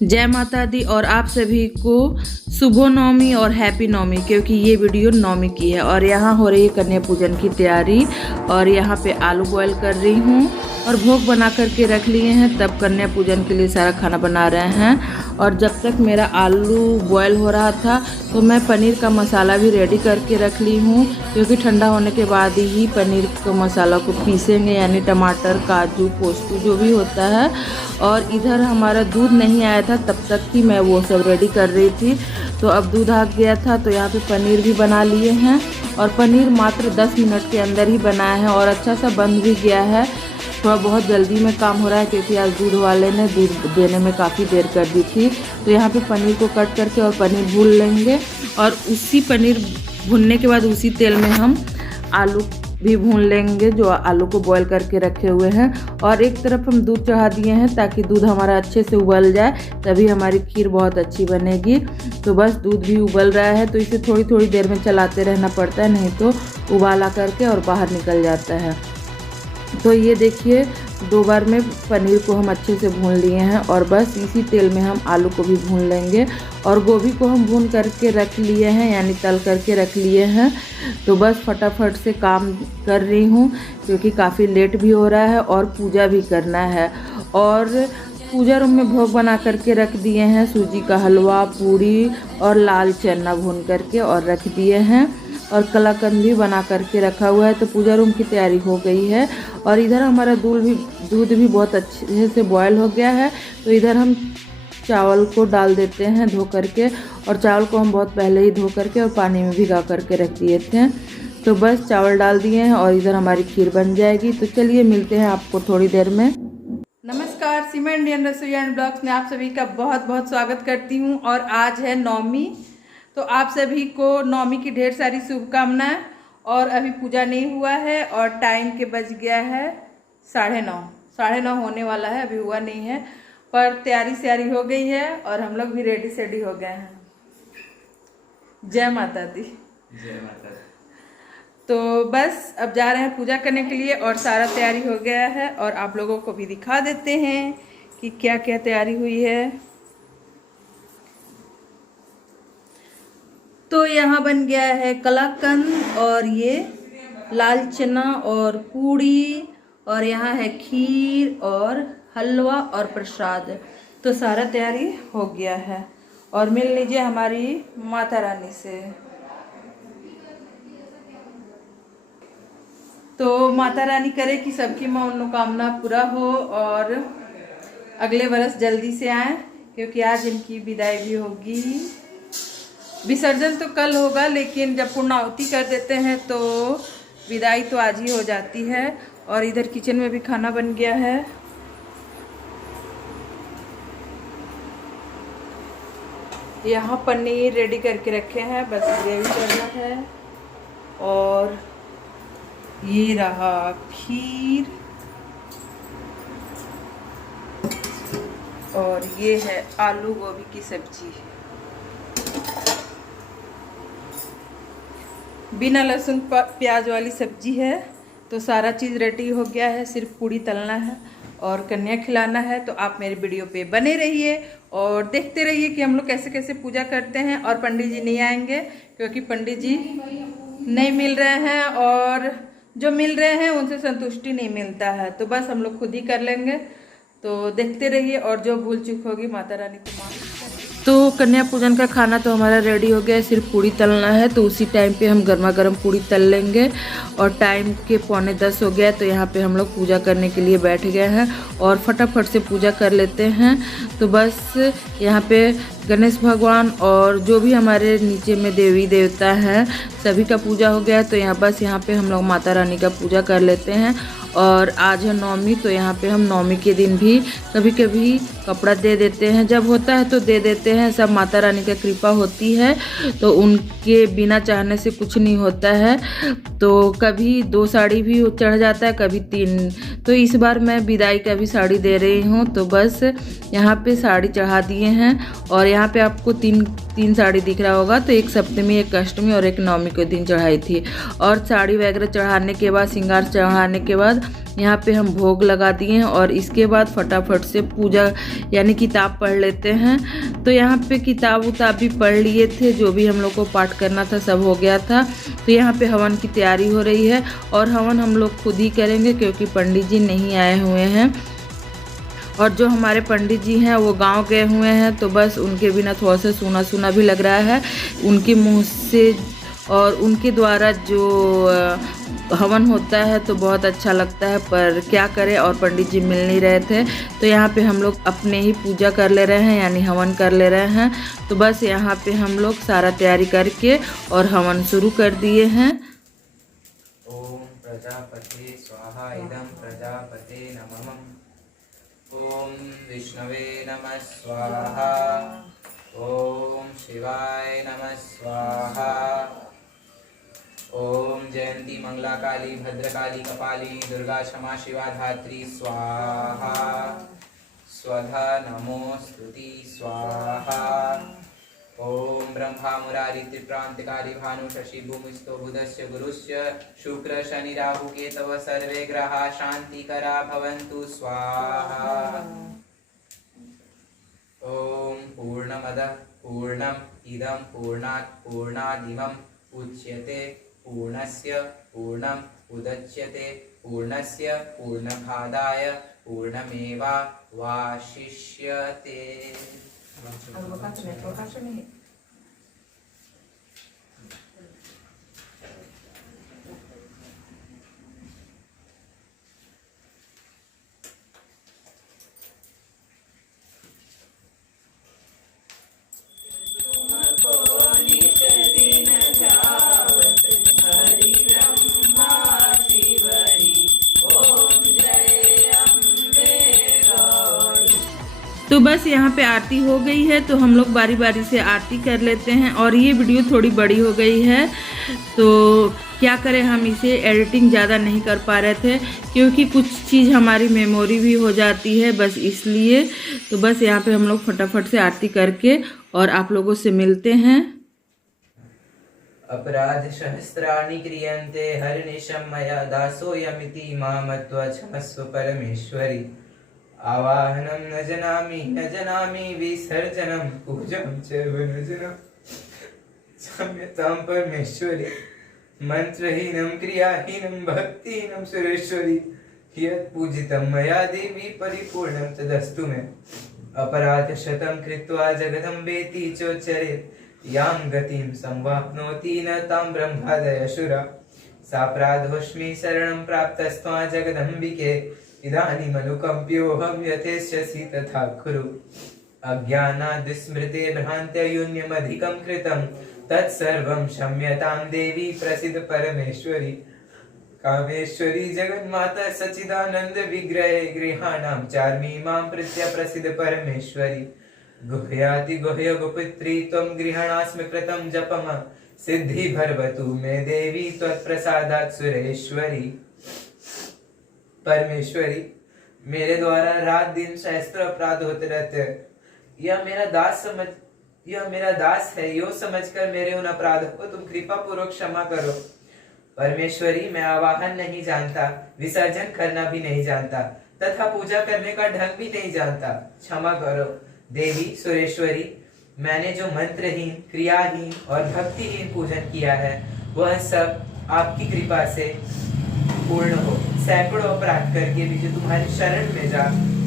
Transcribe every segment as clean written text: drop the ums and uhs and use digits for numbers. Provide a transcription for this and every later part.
जय माता दी और आप सभी को शुभ नवमी और हैप्पी नवमी, क्योंकि ये वीडियो नवमी की है। और यहाँ हो रही है कन्या पूजन की तैयारी और यहाँ पे आलू बॉईल कर रही हूँ और भोग बना करके रख लिए हैं। तब कन्या पूजन के लिए सारा खाना बना रहे हैं। और जब तक मेरा आलू बॉईल हो रहा था तो मैं पनीर का मसाला भी रेडी करके रख ली हूँ, क्योंकि ठंडा होने के बाद ही पनीर का मसाला को पीसेंगे, यानी टमाटर, काजू, पोस्तू जो भी होता है। और इधर हमारा दूध नहीं आया था, तब तक ही मैं वो सब रेडी कर रही थी। तो अब दूध आ गया था तो यहाँ पे पनीर भी बना लिए हैं और पनीर मात्र 10 मिनट के अंदर ही बनाया है और अच्छा सा बन भी गया है। थोड़ा बहुत जल्दी में काम हो रहा है क्योंकि आज दूध वाले ने दूध देने में काफ़ी देर कर दी थी। तो यहाँ पे पनीर को कट करके और पनीर भून लेंगे और उसी पनीर भूनने के बाद उसी तेल में हम आलू भी भून लेंगे, जो आलू को बॉईल करके रखे हुए हैं। और एक तरफ हम दूध चढ़ा दिए हैं ताकि दूध हमारा अच्छे से उबल जाए, तभी हमारी खीर बहुत अच्छी बनेगी। तो बस दूध भी उबल रहा है तो इसे थोड़ी थोड़ी देर में चलाते रहना पड़ता है, नहीं तो उबाल आ करके और बाहर निकल जाता है। तो ये देखिए 2 बार में पनीर को हम अच्छे से भून लिए हैं और बस इसी तेल में हम आलू को भी भून लेंगे। और गोभी को हम भून करके रख लिए हैं, यानी तल करके रख लिए हैं। तो बस फटाफट से काम कर रही हूँ क्योंकि काफ़ी लेट भी हो रहा है और पूजा भी करना है। और पूजा रूम में भोग बना करके रख दिए हैं, सूजी का हलवा, पूरी और लाल चना भून करके और रख दिए हैं। और कलाकंद भी बना करके रखा हुआ है। तो पूजा रूम की तैयारी हो गई है। और इधर हमारा दूध भी बहुत अच्छे से बॉयल हो गया है। तो इधर हम चावल को डाल देते हैं धो करके, और चावल को हम बहुत पहले ही धो करके और पानी में भिगा करके रख दिए थे। तो बस चावल डाल दिए हैं और इधर हमारी खीर बन जाएगी। तो चलिए मिलते हैं आपको थोड़ी देर में। नमस्कार, सीमा इंडियन रसोई एंड ब्लॉग्स में आप सभी का बहुत बहुत स्वागत करती हूँ। और आज है नवमी, तो आप सभी को नवमी की ढेर सारी शुभकामनाएं। और अभी पूजा नहीं हुआ है और टाइम के बज गया है 9:30 होने वाला है, अभी हुआ नहीं है, पर तैयारी हो गई है और हम लोग भी रेडी सेडी हो गए हैं। जय माता दी। जय माता दी। तो बस अब जा रहे हैं पूजा करने के लिए और सारा तैयारी हो गया है और आप लोगों को भी दिखा देते हैं कि क्या क्या तैयारी हुई है। तो यहाँ बन गया है कलाकंद और ये लाल चना और पूड़ी, और यहाँ है खीर और हलवा और प्रसाद। तो सारा तैयारी हो गया है। और मिल लीजिए हमारी माता रानी से। तो माता रानी करे कि सबकी मनोकामना पूरा हो और अगले वर्ष जल्दी से आए, क्योंकि आज इनकी विदाई भी होगी। विसर्जन तो कल होगा, लेकिन जब पूर्णाहुति कर देते हैं तो विदाई तो आज ही हो जाती है। और इधर किचन में भी खाना बन गया है। यहाँ पनीर रेडी करके रखे हैं, बस ग्रेवी करना है। और ये रहा खीर, और ये है आलू गोभी की सब्जी। बिना लहसुन प्याज वाली सब्जी है। तो सारा चीज़ रेडी हो गया है, सिर्फ पूड़ी तलना है और कन्या खिलाना है। तो आप मेरे वीडियो पे बने रहिए और देखते रहिए कि हम लोग कैसे कैसे पूजा करते हैं। और पंडित जी नहीं आएंगे क्योंकि पंडित जी नहीं मिल रहे हैं, और जो मिल रहे हैं उनसे संतुष्टि नहीं मिलता है, तो बस हम लोग खुद ही कर लेंगे। तो देखते रहिए और जो भूल चूक होगी माता रानी को माफ। तो कन्या पूजन का खाना तो हमारा रेडी हो गया है, सिर्फ पूड़ी तलना है। तो उसी टाइम पे हम गर्मा गर्म पूड़ी तल लेंगे। और टाइम के 9:45 हो गया, तो यहाँ पे हम लोग पूजा करने के लिए बैठ गए हैं और फटाफट से पूजा कर लेते हैं। तो बस यहाँ पे गणेश भगवान और जो भी हमारे नीचे में देवी देवता हैं सभी का पूजा हो गया है। तो यहाँ पे हम लोग माता रानी का पूजा कर लेते हैं। और आज है नवमी, तो यहाँ पे हम नवमी के दिन भी कभी कभी कपड़ा दे देते हैं, जब होता है तो दे देते हैं। सब माता रानी की कृपा होती है, तो उनके बिना चाहने से कुछ नहीं होता है। तो कभी 2 साड़ी भी चढ़ जाता है, कभी 3। तो इस बार मैं विदाई का भी साड़ी दे रही हूँ। तो बस यहाँ पे साड़ी चढ़ा दिए हैं और यहाँ पे आपको तीन साड़ी दिख रहा होगा। तो एक सप्तमी, एक अष्टमी और एक नवमी के दिन चढ़ाई थी। और साड़ी वगैरह चढ़ाने के बाद, श्रृंगार चढ़ाने के बाद यहाँ पे हम भोग लगा दिए हैं और इसके बाद फटाफट से पूजा यानी किताब पढ़ लेते हैं। तो यहाँ पे किताब उताब भी पढ़ लिए थे, जो भी हम लोग को पाठ करना था सब हो गया था। तो यहाँ पे हवन की तैयारी हो रही है और हवन हम लोग खुद ही करेंगे क्योंकि पंडित जी नहीं आए हुए हैं। और जो हमारे पंडित जी हैं वो गांव गए हुए हैं, तो बस उनके बिना थोड़ा सा सूना सूना भी लग रहा है। उनके मुंह से और उनके द्वारा जो हवन होता है तो बहुत अच्छा लगता है, पर क्या करें, और पंडित जी मिल नहीं रहे थे। तो यहाँ पे हम लोग अपने ही पूजा कर ले रहे हैं यानी हवन कर ले रहे हैं। तो बस यहाँ पे हम लोग सारा तैयारी करके और हवन शुरू कर दिए हैं। ओम प्रजापते स्वाहा इदं प्रजापते नमः। ओम विष्णवे नमः स्वाहा। ओम शिवाय नमः स्वाहा। ओम जयंती मंगला काली भद्रकाली कपालिनी दुर्गा क्षमा शिवा धात्री स्वाहा। स्वधा नमोस्तुति स्वाहा। ओम ब्रह्मा मुरारी त्रिप्रांतिकारी भानु शशि भूमिस्थो बुधस्य गुरुस्य शुक्र शनि राहु केतव सर्वे ग्रहा शांतिकरा भवन्तु स्वाहा। ओम पूर्णमदः पूर्णम् इदं पूर्णात् पूर्णादिमम् उच्यते पूर्णस्य पूर्णम् उदच्यते पूर्णस्य पूर्णमादाय पूर्णमेवावशिष्यते। तो बस यहाँ पे आरती हो गई है, तो हम लोग बारी बारी से आरती कर लेते हैं। और ये वीडियो थोड़ी बड़ी हो गई है, तो क्या करें, हम इसे एडिटिंग ज़्यादा नहीं कर पा रहे थे क्योंकि कुछ चीज़ हमारी मेमोरी भी हो जाती है, बस इसलिए। तो बस यहाँ पे हम लोग फटाफट से आरती करके और आप लोगों से मिलते हैं। अपराध सहस्राणि क्रियन्ते हरिनिशं मया दासोऽयमिति मामत्वा क्षमस्व परमेश्वरी। आवाहनं न जनामि विसर्जनं पूजं च न जनामि क्षम्यतां परमेश्वरी। मंत्रहीनं क्रियाहीनं भक्तिहीनं सुरेश्वरी। यत् पूजितं मया देवी परिपूर्णं तदस्तु मे। अपराधशतं कृत्वा जगदम्बेति चोच्चरेत् यां गतिं संवाप्नोति न तां ब्रह्मादयशुरा। साप्राधोऽस्मि शरणं प्राप्तस्त्वां जगदम्बिके। इदानीमनुकम्प्योऽहं यथेष्यसि तथा कुरु। अज्ञानाद् विस्मृते भ्रान्त्ययून्यमधिकं कृतं तत्सर्वं क्षम्यतां देवी प्रसीद परमेश्वरी। कामेश्वरी जगन्माता सच्चिदानंद विग्रहे गृहाणां चार्मी मां प्रसीद परमेश्वरी। गुह्याति गुह्य गुपुत्री त्वं गृहाणास्मि कृतं जपम। सिद्धि भर्वतु मे देवी त्वत्प्रसादात् सुरेश्वरी। परमेश्वरी, मेरे द्वारा रात दिन सहस्त्र अपराध होते रहते हैं। यह मेरा दास है, यो समझकर मेरे उन अपराधों को तुम कृपा पूर्वक क्षमा करो। परमेश्वरी, मैं आवाहन नहीं जानता, विसर्जन करना भी नहीं जानता तथा पूजा करने का ढंग भी नहीं जानता, क्षमा करो। देवी सुरेश्वरी, मैंने जो मंत्रहीन, क्रियाहीन और भक्तिहीन पूजन किया है वह सब आपकी कृपा से पूर्ण हो। सैकड़ों अपराध करके भी जो तुम्हारी शरण में जा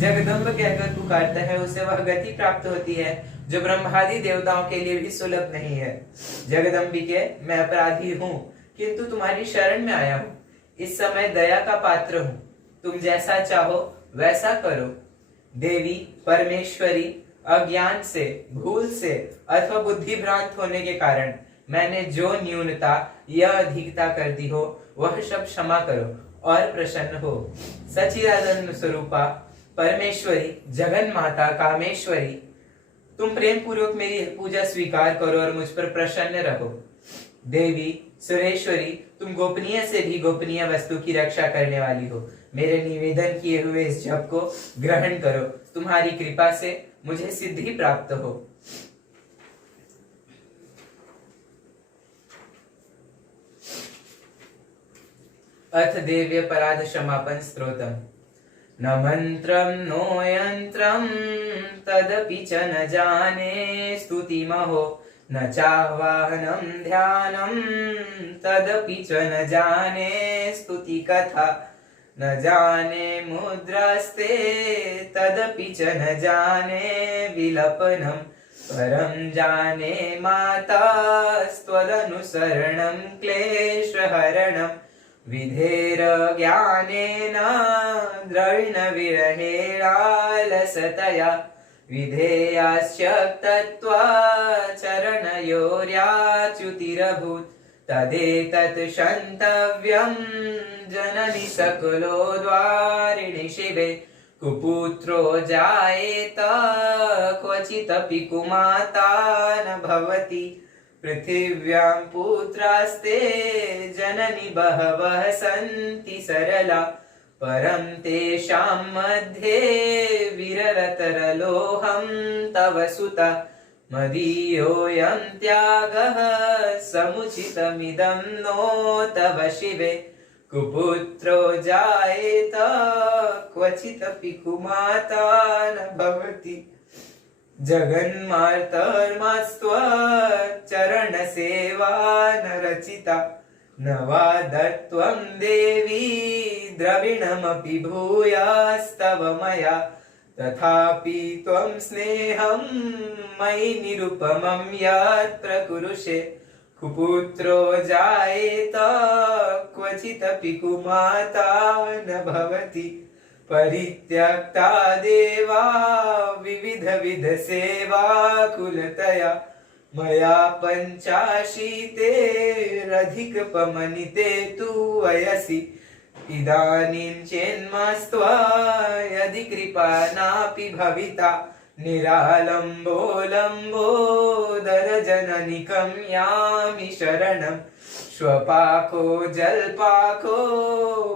जगदम्ब कहकर पुकारता है उसे वह गति प्राप्त होती है जो ब्रह्मादि देवताओं के लिए भी सुलभ नहीं है। जगदम्बिके, मैं अपराधी हूँ किंतु तुम्हारी शरण में आया हूँ। इस समय दया का पात्र हूँ, तुम जैसा चाहो वैसा करो। देवी परमेश्वरी, अज्ञान से, भूल से अथवा बुद्धि भ्रांत होने के कारण मैंने जो न्यूनता या अधिकता कर दी हो वह सब क्षमा करो और प्रसन्न हो। सच्चिदानंद स्वरूपा परमेश्वरी, जगन माता कामेश्वरी, तुम प्रेम पूर्वक मेरी पूजा स्वीकार करो और मुझ पर प्रसन्न रहो। देवी सुरेश्वरी, तुम गोपनीय से भी गोपनीय वस्तु की रक्षा करने वाली हो। मेरे निवेदन किए हुए इस जप को ग्रहण करो, तुम्हारी कृपा से मुझे सिद्धि प्राप्त हो। अथ देव्यपराध क्षमापन स्तोत्रम्। न मन्त्रं नो यन्त्रं तदपि च न जाने स्तुतिमहो न चाह्वानं ध्यानं तदपि च न जाने स्तुतिकथा न जाने मुद्रास्ते तदपि च न जाने विलपनं परं जाने मातास्त्वदनुसरणं क्लेशहरणं विधेर ज्ञानेन द्रविणविरहेणालसतया विधेयाश्चक्तत्वाचरणयोर्याच्युतिरभूत् तदेतत् क्षन्तव्यं जननि सकुलो द्वारिणि शिवे कुपुत्रो जायेत क्वचिदपि कुमाता न भवति पृथिव्यां पुत्रास्ते जननि बहवः सन्ति सरला परं तेषां मध्ये विरलतरलोऽहं तव सुता मदीयोऽयं त्यागः समुचितमिदं नो तव शिवे कुपुत्रो जायेत क्वचिदपि कुमाता न भवति जगन्मार्तर्मास्त्वचरणसेवा न रचिता न वा दत्त्वं देवी द्रविणमपि भूयास्तव मया तथापि त्वं स्नेहं मयि निरुपमं यत् प्रकुरुषे कुपुत्रो जायेत क्वचिदपि कुमाता न भवति परित्यक्ता देवा विविधविधसेवा कुलतया मया पञ्चाशीतेरधिकपमनिते तु वयसि इदानीं चेन्मास्त्वा यदि कृपा नापि भविता निरालम्बोलम्बोदरजननिकं यामि शरणं श्वपाको जल्पाको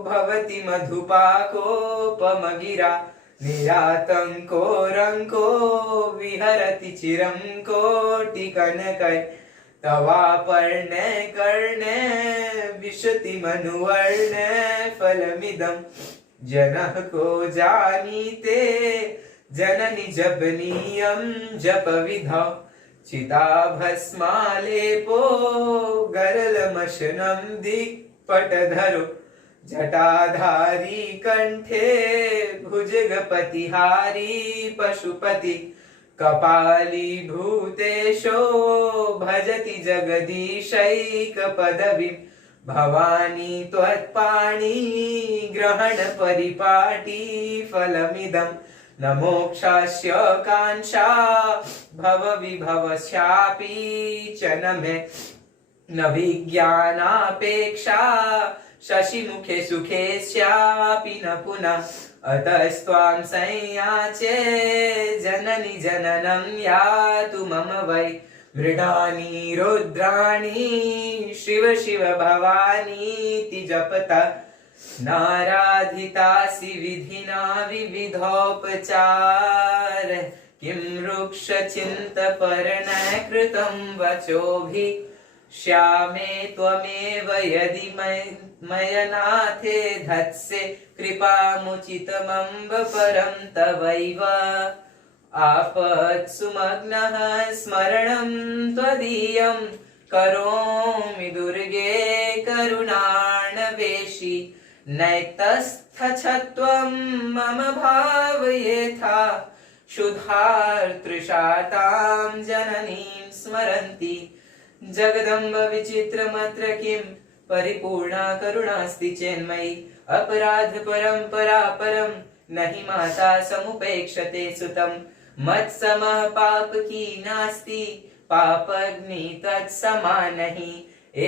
भवति मधुपाकोपमगिरा निरातङ्को रङ्को विहरति चिरं कोटिकनकै तवापर्णे कर्णे विशति मनुवर्णे फलमिदं जनः को जानीते जननि जपनीयं जपविधौ चिताभस्मालेपो गरलमशनं दिक्पटधरो जटाधारी कंठे भुजगपतिहारी पशुपति कपाली भूतेशो भजति जगदीशैकपदवीं भवानी त्वत्पाणी ग्रहण परिपाटी फलमिदं न मोक्षस्य कांक्षा भवविभवस्यापि च न मे न विज्ञानापेक्षा शशिमुखे सुखे स्यापि न पुनः अतस्त्वां संयाचे जननि जननं यातु मम वै मृडानि रुद्राणि शिव शिव भवानीति जपता नाराधितासि विधिना विविधोपचार किं वृक्षचिन्तपर्णकृतं वचोभिः श्यामे त्वमेव यदि मयनाथे धत्से कृपामुचितमम्ब परं तवैव आपत्सुमग्नः स्मरणं त्वदीयं करोमि दुर्गे करुणार्णवेशि नैतस्थछत्वं मम भावयेथा क्षुधार्तृषातां जननीं स्मरन्ति जगदम्ब विचित्रमत्र किं परिपूर्णा करुणास्ति चेन्मयि अपराध परंपरा परम नहि माता समुपेक्षते सुतं मत्समः पाप की नास्ति पापग्नि तत्समा नहि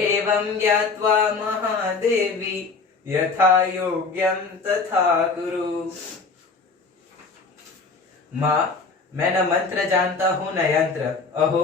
एवं ज्ञात्वा महादेवी यथा योग्यं तथा कुरु। माँ, मैं न मंत्र जानता हूँ न यंत्र, अहो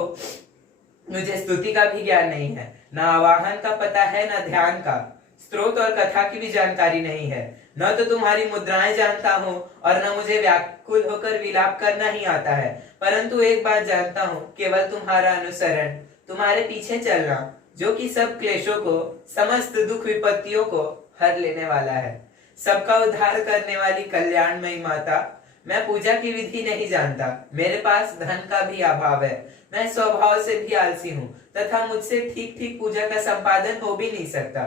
मुझे स्तुति का भी ज्ञान नहीं है, न आवाहन का पता है न ध्यान का, स्त्रोत और कथा की भी जानकारी नहीं है, न तो तुम्हारी मुद्राएं जानता हूँ और न मुझे व्याकुल होकर विलाप करना ही आता है, परंतु एक बात जानता हूँ, केवल तुम्हारा अनुसरण, तुम्हारे पीछे चलना, जो कि सब क्लेशों को, समस्त दुख विपत्तियों को हर लेने वाला है। सबका उद्धार करने वाली कल्याणमयी माता, मैं पूजा की विधि नहीं जानता, मेरे पास धन का भी अभाव है, मैं स्वभाव से भी आलसी हूँ तथा मुझसे ठीक ठीक पूजा का संपादन हो भी नहीं सकता।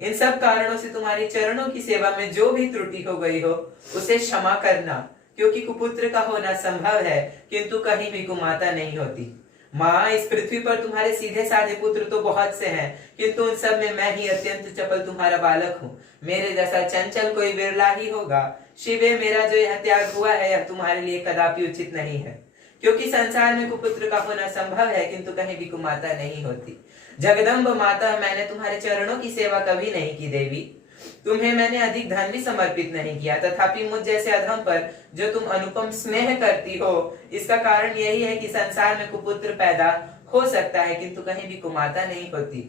इन सब कारणों से तुम्हारी चरणों की सेवा में जो भी त्रुटि हो गई हो उसे क्षमा करना, क्योंकि कुपुत्र का होना संभव है किंतु कहीं भी कुमाता नहीं होती। माँ, इस पृथ्वी पर तुम्हारे सीधे साधे पुत्र तो बहुत से हैं, किंतु उन सब में मैं ही अत्यंत चपल तुम्हारा बालक हूँ। मेरे जैसा चंचल कोई विरला ही होगा। शिवे, मेरा जो यह त्याग हुआ है यह तुम्हारे लिए कदापि उचित नहीं है, क्योंकि संसार में कुपुत्र का होना संभव है किंतु कहीं भी कुमाता नहीं होती। जगदम्ब माता, मैंने तुम्हारे चरणों की सेवा कभी नहीं की देवी। तुम्हें मैंने अधिक धन भी समर्पित नहीं किया, तथापि मुझ जैसे अधम पर जो तुम अनुपम स्नेह करती हो, इसका कारण यही है कि संसार में कुपुत्र पैदा हो सकता है किंतु कहीं भी कुमाता नहीं होती।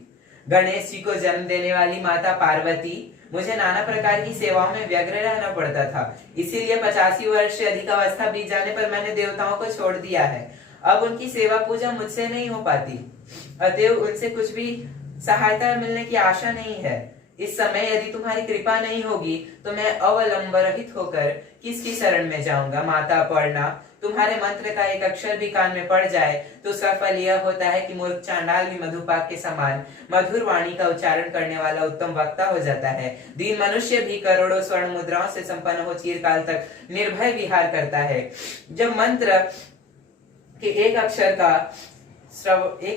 गणेश जी को जन्म देने वाली माता पार्वती, मुझे नाना प्रकार की सेवाओं में व्यग्र रहना पड़ता था, इसीलिए 85 वर्ष से अधिक अवस्था बीत जाने पर मैंने देवताओं को छोड़ दिया है। अब उनकी सेवा पूजा मुझसे नहीं हो पाती, अतएव उनसे कुछ भी सहायता मिलने की आशा नहीं है। इस समय यदि तुम्हारी कृपा नहीं होगी तो मैं अवलंब रहित होकर किसकी शरण में जाऊंगा। माता अपर्णा, तुम्हारे मंत्र का एक अक्षर भी कान में पड़ जाए तो उसका फल यह होता है कि मूर्ख चांडाल भी मधुपाक के समान मधुर वाणी का उच्चारण करने वाला उत्तम वक्ता हो जाता है। दीन मनुष्य भी करोड़ों स्वर्ण मुद्राओं से संपन्न हो चिरकाल तक निर्भय विहार करता है। जब मंत्र के एक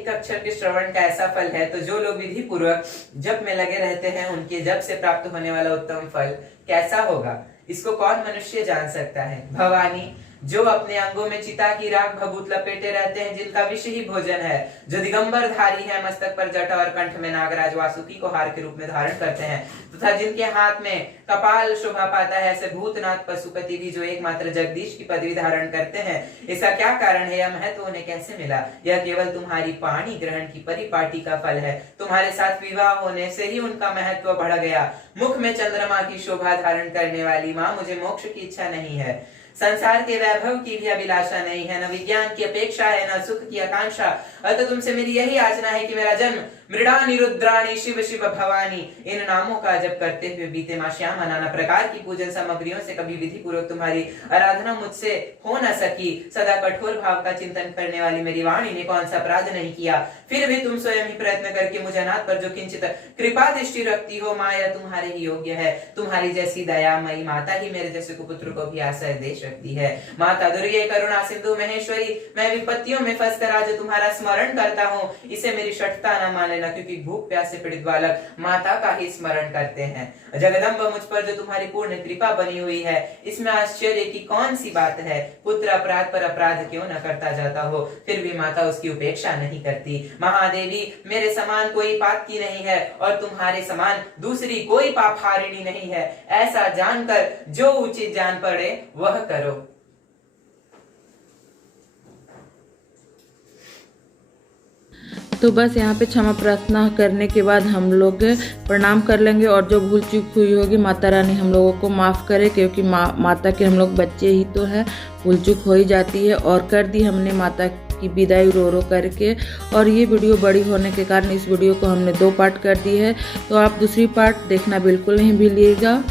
अक्षर के श्रवण का ऐसा फल है, तो जो लोग विधि पूर्वक जप में लगे रहते हैं उनके जप से प्राप्त होने वाला उत्तम फल कैसा होगा, इसको कौन मनुष्य जान सकता है। भवानी, जो अपने अंगों में चिता की राख भभूत लपेटे रहते हैं, जिनका विष ही भोजन है, जो दिगंबर धारी है, मस्तक पर जटा और कंठ में नागराज वासुकी को हार के रूप में धारण करते हैं, तथा जिनके हाथ में कपाल शोभा पाता है, ऐसे भूतनाथ पशुपति भी जो एकमात्र जगदीश की पदवी धारण करते हैं। इसका क्या कारण है, यह महत्व उन्हें कैसे मिला? यह केवल तुम्हारी पाणी ग्रहण की परिपाटी का फल है। तुम्हारे साथ विवाह होने से ही उनका महत्व बढ़ गया। मुख में चंद्रमा की शोभा धारण करने वाली माँ, मुझे मोक्ष की इच्छा नहीं है, संसार के वैभव की भी अभिलाषा नहीं है, न विज्ञान की अपेक्षा है, न सुख की आकांक्षा। अतः तुमसे मेरी यही याचना है कि मेरा जन्म मृडानी रुद्राणी शिव शिव भवानी इन नामों का जप करते हुए बीते। मां श्यामा, नाना प्रकार की पूजन सामग्रियों से कभी विधि पूर्वक तुम्हारी आराधना मुझसे हो न सकी। सदा कठोर भाव का चिंतन करने वाली मेरी वाणी ने कौन सा अपराध नहीं किया, फिर भी तुम स्वयं ही प्रयत्न करके मुझे अनाथ पर जो किंचित कृपा दृष्टि रखती हो। माँ, यह तुम्हारे ही योग्य है। तुम्हारी जैसी दयामयी माता ही मेरे जैसे कुपुत्र को भी आश्रय दे सकती है। माता दुर्गे, करुणा सिंधु महेश्वरी, मैं विपत्तियों में फंसकर आज तुम्हारा स्मरण करता हूँ, इसे मेरी शठता न माने, क्योंकि भूख प्यास से पीड़ित बालक माता का ही स्मरण करते हैं। जगदम्ब, मुझ पर जो तुम्हारी पूर्ण कृपा बनी हुई है, इसमें आश्चर्य की कौन सी बात है? पुत्र अपराध पर अपराध क्यों न करता जाता हो, फिर भी माता उसकी उपेक्षा नहीं करती। महादेवी, मेरे समान कोई पाप की नहीं है और तुम्हारे समान दूसरी कोई पापहारिणी नहीं है। ऐसा जानकर जो उचित जान पड़े वह करो। तो बस यहाँ पे क्षमा प्रार्थना करने के बाद हम लोग प्रणाम कर लेंगे, और जो भूल चूक हुई होगी माता रानी हम लोगों को माफ़ करे, क्योंकि माता के हम लोग बच्चे ही तो हैं, भूल चूक हो ही जाती है। और कर दी हमने माता की विदाई रो रो करके। और ये वीडियो बड़ी होने के कारण इस वीडियो को हमने 2 पार्ट कर दी है, तो आप दूसरी पार्ट देखना बिल्कुल नहीं भूलिएगा।